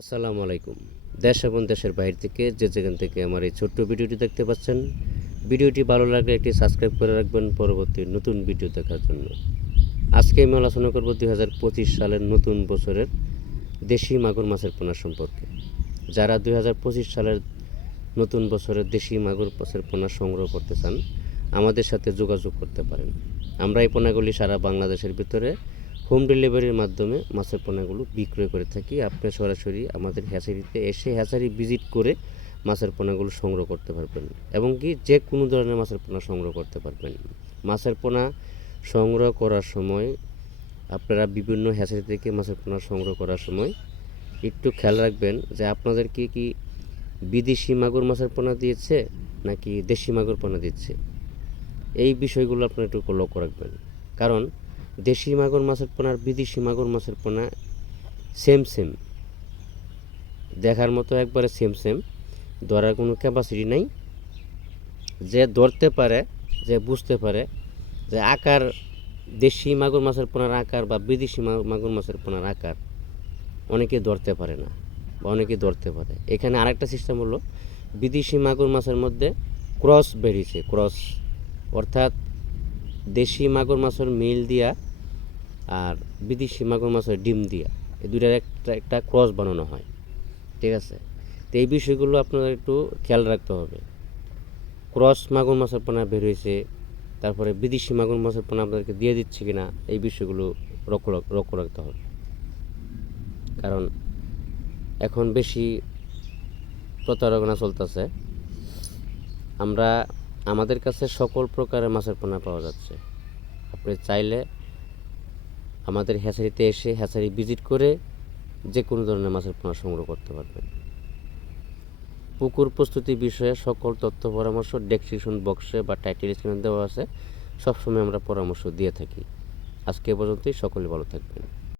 আসসালামু আলাইকুম। দেশ এবং দেশের বাইরে থেকে যে যেখান থেকে আমার এই ছোট্ট ভিডিওটি দেখতে পাচ্ছেন, ভিডিওটি ভালো লাগলে একটি সাবস্ক্রাইব করে রাখবেন পরবর্তী নতুন ভিডিও দেখার জন্য। আজকে আমি আলোচনা করব দুই হাজার পঁচিশ সালের নতুন বছরের দেশি মাগুর মাছের পোনা সম্পর্কে। যারা দুই হাজার পঁচিশ সালের নতুন বছরের দেশি মাগুর মাছের পোনা সংগ্রহ করতে চান, আমাদের সাথে যোগাযোগ করতে পারেন। আমরা এই পোনাগুলি সারা বাংলাদেশের ভিতরে হোম ডেলিভারির মাধ্যমে মাছের পোনাগুলো বিক্রয় করে থাকি। আপনি সরাসরি আমাদের হ্যাচারিতে এসে হ্যাচারি ভিজিট করে মাছের পোনাগুলো সংগ্রহ করতে পারবেন এবং কি যে কোনো ধরনের মাছের পোনা সংগ্রহ করতে পারবেন। মাছের পোনা সংগ্রহ করার সময় আপনারা বিভিন্ন হ্যাচারি থেকে মাছের পোনা সংগ্রহ করার সময় একটু খেয়াল রাখবেন যে আপনাদেরকে কি বিদেশি মাগুর মাছের পোনা দিয়েছে নাকি দেশি মাগুর পোনা দিচ্ছে। এই বিষয়গুলো আপনারা একটু লক্ষ্য রাখবেন। কারণ দেশি মাগুর মাছের পোনা আর বিদেশি মাগুর মাছের পোনা সেম সেম দেখার মতো একবারে সেম সেম ধরার কোনো ক্যাপাসিটি নাই। যে ধরতে পারে, যে বুঝতে পারে যে আকার দেশি মাগুর মাছের পোনার আকার বা বিদেশি মাগুর মাছের পোনার আকার অনেকে ধরতে পারে না বা অনেকে ধরতে পারে। এখানে আরেকটা সিস্টেম হলো, বিদেশি মাগুর মাছের মধ্যে ক্রস বেরিয়েছে ক্রস অর্থাৎ দেশি মাগুর মাছের মিল দিয়া আর বিদেশি মাগুর মাছের ডিম দিয়া। এই দুইটার একটা একটা ক্রস বানানো হয়। ঠিক আছে? তো এই বিষয়গুলো আপনারা একটু খেয়াল রাখতে হবে। ক্রস মাগুর মাছের পোনা বের হয়েছে, তারপরে বিদেশি মাগুর মাছের পোনা আপনাদেরকে দিয়ে দিচ্ছে কিনা, এই বিষয়গুলো লক্ষ্য লক্ষ্য রাখতে হবে। কারণ এখন বেশি প্রতারণা চলতেছে। আমরা, আমাদের কাছে সকল প্রকারের মাছের পোনা পাওয়া যাচ্ছে। আপনি চাইলে আমাদের হ্যাচারিতে এসে হ্যাচারি ভিজিট করে যে কোনো ধরনের মাছের পোনা সংগ্রহ করতে পারবেন। পুকুর প্রস্তুতি বিষয়ে সকল তথ্য, পরামর্শ ডেসক্রিপশন বক্সে বা টাইটেল স্ক্রিনে দেওয়া আছে। সবসময় আমরা পরামর্শ দিয়ে থাকি। আজকে পর্যন্তই। সকলে ভালো থাকবেন।